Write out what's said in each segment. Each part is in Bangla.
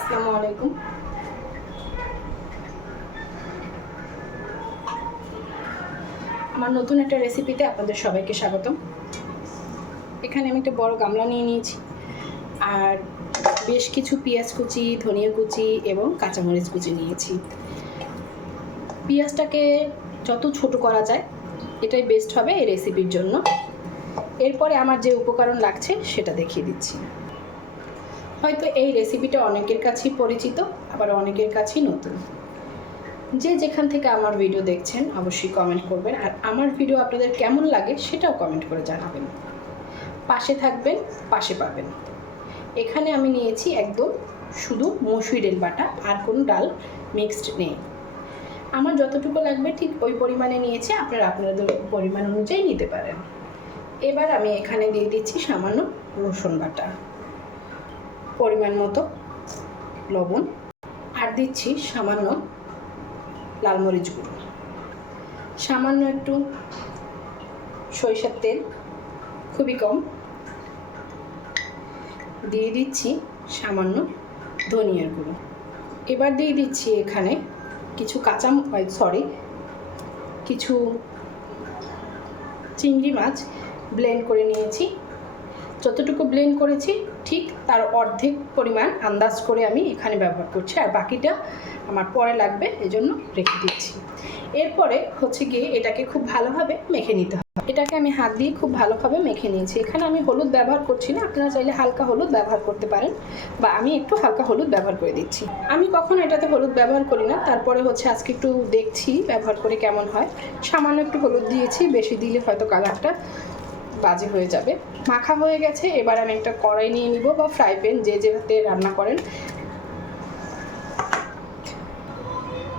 আসসালামু আলাইকুম। আমার নতুন একটা রেসিপিতে আপনাদের সবাইকে স্বাগতম। এখানে আমি একটা বড় গামলা নিয়ে নিয়েছি আর বেশ কিছু পেঁয়াজ কুচি, ধনিয়া কুচি এবং কাঁচামরিচ কুচি নিয়েছি। পেঁয়াজটাকে যত ছোট করা যায় এটাই বেস্ট হবে এই রেসিপির জন্য। এরপরে আমার যে উপকরণ লাগছে সেটা দেখিয়ে দিচ্ছি। হয়তো এই রেসিপিটা অনেকের কাছেই পরিচিত, আবার অনেকের কাছেই নতুন। যে যেখান থেকে আমার ভিডিও দেখছেন অবশ্যই কমেন্ট করবেন, আর আমার ভিডিও আপনাদের কেমন লাগে সেটাও কমেন্ট করে জানাবেন। পাশে থাকবেন, পাশে পাবেন। এখানে আমি নিয়েছি একদম শুধু মসুর ডাল বাটা, আর কোনো ডাল মিক্সড নেই। আমার যতটুকু লাগবে ঠিক ওই পরিমাণে নিয়েছি, আপনারা আপনাদের পরিমাণ অনুযায়ী নিতে পারেন। এবার আমি এখানে দিয়ে দিচ্ছি সামান্য রসুন বাটা, পরিমাণ মতো লবণ, আর দিচ্ছি সামান্য লাল মরিচ গুঁড়ো, সামান্য একটু সরিষার তেল, খুবই কম, দিয়ে দিচ্ছি সামান্য ধনিয়ার গুঁড়ো। এবার দিয়ে দিচ্ছি এখানে কিছু কিছু চিংড়ি মাছ ব্লেন্ড করে নিয়েছি। যতটুকু ব্লেন্ড করেছি ঠিক তার অর্ধেক পরিমাণ আন্দাজ করে আমি এখানে ব্যবহার করছি, আর বাকিটা আমার পরে লাগবে, এজন্য রেখে দিচ্ছি। এরপরে হচ্ছে গিয়ে এটাকে খুব ভালোভাবে মেখে নিতে হবে। এটাকে আমি হাত দিয়ে খুব ভালোভাবে মেখে নিয়েছি। এখানে আমি হলুদ ব্যবহার করছি না, আপনারা চাইলে হালকা হলুদ ব্যবহার করতে পারেন, বা আমি একটু হালকা হলুদ ব্যবহার করে দিচ্ছি। আমি কখনো এটাতে হলুদ ব্যবহার করি না, তারপরে হচ্ছে আজকে একটু দেখছি ব্যবহার করে কেমন হয়। সামান্য একটু হলুদ দিয়েছি, বেশি দিলে হয়তো কালারটা বাজে হয়ে যাবে। মাখা হয়ে গেছে। এবার আমি একটা কড়াই নিয়ে নিব, বা ফ্রাই প্যান, যে যেটাতে রান্না করেন।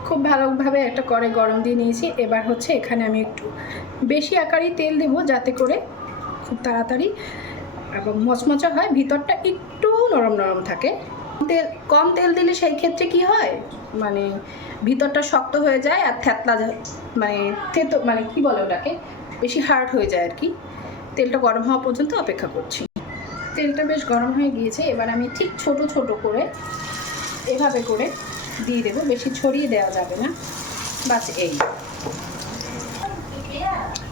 খুব ভালোভাবে একটা কড়াই গরম দিয়ে নিয়েছি। এবার হচ্ছে এখানে আমি একটু বেশি আকারে তেল দেব, যাতে করে খুব তাড়াতাড়ি এবং মচমচা হয়, ভিতরটা একটু নরম নরম থাকে। কম তেল দিলে সেই ক্ষেত্রে কি হয়, মানে ভিতরটা শক্ত হয়ে যায় আর থ্যাতলা, মানে কি বলে ওটাকে, বেশি হার্ড হয়ে যায় আর কি। তেলটা গরম হওয়া পর্যন্ত অপেক্ষা করছি। তেলটা বেশ গরম হয়ে গিয়েছে। এবার আমি ঠিক ছোট ছোট করে এভাবে করে দিয়ে দেবো, বেশি ছড়িয়ে দেওয়া যাবে না, বাস এই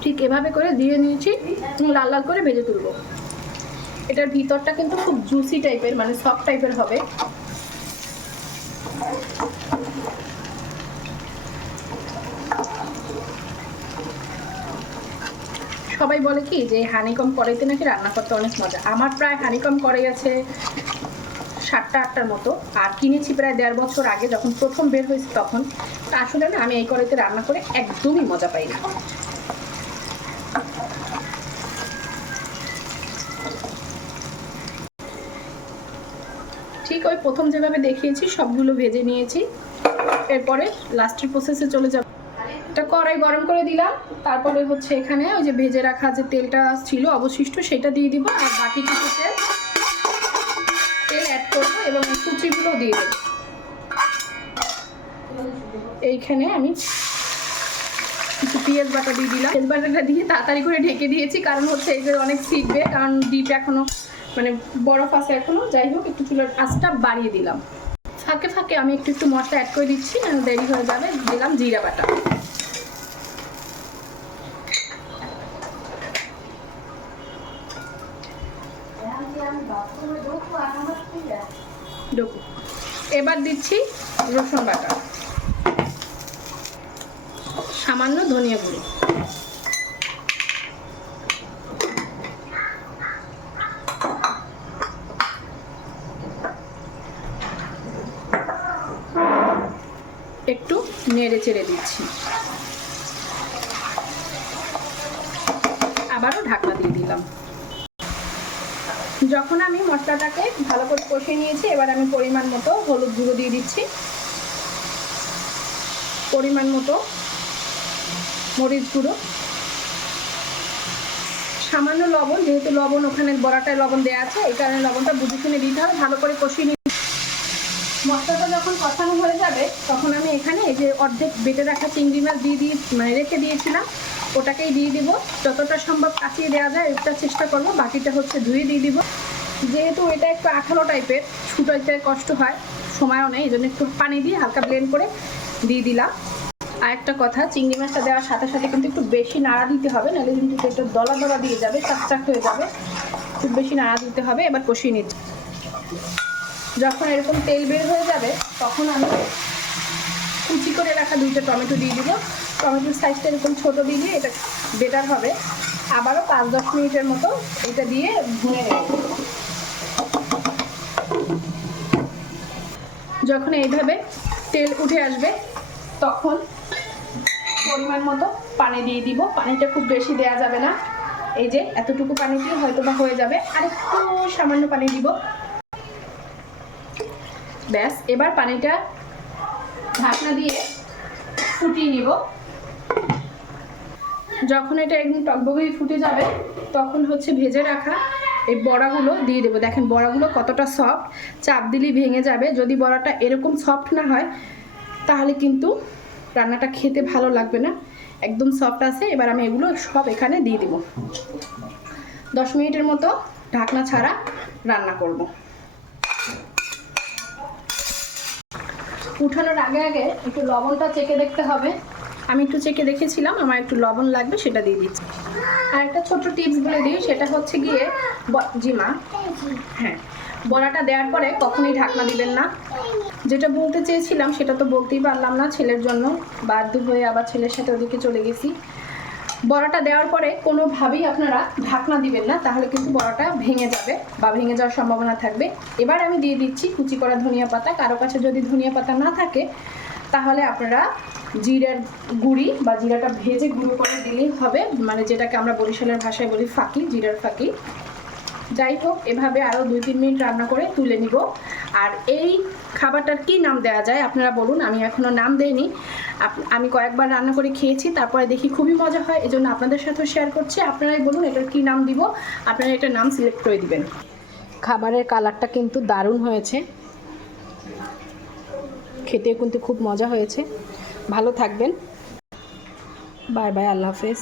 ঠিক এভাবে করে দিয়ে নিয়েছি। লাল লাল করে ভেজে তুলবো। এটার ভিতরটা কিন্তু খুব জুসি টাইপের, মানে সফট টাইপের হবে। সবাই বলে কি যে হানিকম কড়াইতে নাকি রান্না করতে অনেক মজা। আমার প্রায় হানিকম কড়াই আছে 7-8টার মতো, আর কিনেছি প্রায় 1.5 বছর আগে, যখন প্রথম বের হয়েছে তখন। আসলে না, আমি এই কড়াইতে রান্না করে একদমই মজা পাই না। ঠিক ওই প্রথম যেভাবে দেখিয়েছি সবগুলো ভেজে নিয়েছি। এরপরে লাস্টের প্রসেসে চলে যাব। একটা কড়াই গরম করে দিলাম, তারপরে হচ্ছে এখানে ওই যে ভেজে রাখা যে তেলটা ছিল অবশিষ্ট, সেটা দিয়ে দিব, আর বাকি কিছু তেল অ্যাড করবো, এবং কুচিগুলো দিয়ে দেবো। এইখানে আমি কিছু পেঁয়াজ বাটা দিয়ে দিলাম। পেঁয়াজ বাটাটা দিয়ে তাড়াতাড়ি করে ঢেকে দিয়েছি, কারণ হচ্ছে এই যে অনেক ছিটবে, কারণ ডিপ এখনো মানে বরফ আছে এখনো। যাই হোক, একটু চুলার আঁচটা বাড়িয়ে দিলাম। ফাঁকে ফাঁকে আমি একটু একটু মশলা অ্যাড করে দিচ্ছি, দেরি হয়ে যাবে। দিলাম জিরা বাটা, এবার দিচ্ছি রসুন বাটা, সামান্য ধনিয়া গুঁড়ো, একটু নেড়ে চেড়ে দিচ্ছি, আবারও ঢাকনা দিয়ে দিলাম। যখন আমি মশলাটাকে ভালো করে কষিয়ে নিয়েছি, এবার আমি পরিমাণ মতো হলুদ গুঁড়ো দিয়ে দিচ্ছি, পরিমাণ মতো মরিচ গুঁড়ো, সামান্য লবণ, যেহেতু লবণ ওখানে বড়াটায় লবণ দেওয়া আছে, এই কারণে লবণটা বুঝে শুনে দিতে হবে। ভালো করে কষিয়ে নিয়ে মশলাটা যখন কষানো হয়ে যাবে, তখন আমি এখানে এই যে অর্ধেক বেটে রাখা চিংড়ি মাছ মানে রেখে দিয়েছিলাম, ওটাকেই দিয়ে দিব। যতটা সম্ভব কাচিয়ে দেওয়া যায় এটা চেষ্টা করবো, বাকিটা হচ্ছে ধুয়ে দিয়ে দিব। যেহেতু এটা একটু আঠালো টাইপের, ছুটাইতে কষ্ট হয়, সময়ও নেই, এই জন্য একটু পানি দিয়ে হালকা ব্লেন্ড করে দিয়ে দিলাম। আর একটা কথা, চিংড়ি মাছটা দেওয়ার সাথে সাথে কিন্তু একটু বেশি নাড়া দিতে হবে, নাহলে কিন্তু একটু দলা দলা দিয়ে যাবে, চাকচাক হয়ে যাবে। খুব বেশি নাড়া দিতে হবে। এবার কষিয়ে নিচ্ছি। যখন এরকম তেল বের হয়ে যাবে তখন আমি কুচি করে রাখা 2টা টমেটো দিয়ে দিব। টমেটোর সাইজটা এরকম ছোটো দিলে এটা বেটার হবে। আবারও 5-10 মিনিটের মতো এটা দিয়ে ভুনে নেব। যখন এইভাবে তেল উঠে আসবে তখন পরিমাণ মতো পানি দিয়ে দিব। পানিটা খুব বেশি দেওয়া যাবে না, এই যে এতটুকু পানিতেই হয়তো বা হয়ে যাবে। আর একটু সামান্য পানি দিব, ব্যাস। এবার পানিটা ঢাকনা দিয়ে ফুটিয়ে নিব। যখন এটা একদম টকবগে ফুটে যাবে তখন হচ্ছে ভেজে রাখা এই বড়াগুলো দিয়ে দেবো। দেখেন বড়াগুলো কতটা সফট, চাপ দিলেই ভেঙে যাবে। যদি বড়াটা এরকম সফট না হয় তাহলে কিন্তু রান্নাটা খেতে ভালো লাগবে না। একদম সফট আছে। এবার আমি এগুলো সব এখানে দিয়ে দেবো। 10 মিনিটের মতো ঢাকনা ছাড়া রান্না করব। উঠানোর আগে আগে একটু লবণটা চেখে দেখতে হবে। আমি একটু চেখে দেখেছিলাম, আমার একটু লবণ লাগবে, সেটা দিয়ে দিচ্ছি। আর একটা ছোট্ট টিপস বলে দিই, সেটা হচ্ছে গিয়ে জি মা, হ্যাঁ, বড়াটা দেওয়ার পরে কখনোই ঢাকনা দিবেন না। যেটা বলতে চেয়েছিলাম সেটা তো বলতেই পারলাম না, ছেলের জন্য বাধ্য হয়ে আবার ছেলের সাথে ওদিকে চলে গেছি। বড়াটা দেওয়ার পরে কোনোভাবেই আপনারা ঢাকনা দিবেন না, তাহলে কিন্তু বড়াটা ভেঙে যাবে বা ভেঙে যাওয়ার সম্ভাবনা থাকবে। এবার আমি দিয়ে দিচ্ছি কুচি করা ধনিয়া পাতা। কারো কাছে যদি ধনিয়া পাতা না থাকে তাহলে আপনারা জিরার গুঁড়ি বা জিরাটা ভেজে গুঁড়ো করে দিলেই হবে, মানে যেটাকে আমরা বরিশালের ভাষায় বলি ফাঁকি, জিরার ফাঁকি। যাই হোক, এভাবে আরও 2-3 মিনিট রান্না করে তুলে নিব। আর এই খাবারটার কি নাম দেওয়া যায় আপনারা বলুন, আমি এখনও নাম দেইনি। আমি কয়েকবার রান্না করে খেয়েছি, তারপরে দেখি খুবই মজা হয়, এজন্য আপনাদের সাথেও শেয়ার করছি। আপনারাই বলুন এটার কি নাম দিব, আপনারা একটা নাম সিলেক্ট করে দিবেন। খাবারের কালারটা কিন্তু দারুণ হয়েছে, খেতে কিন্তু খুব মজা হয়েছে। ভালো থাকবেন, বাই বাই, আল্লাহ হাফেজ।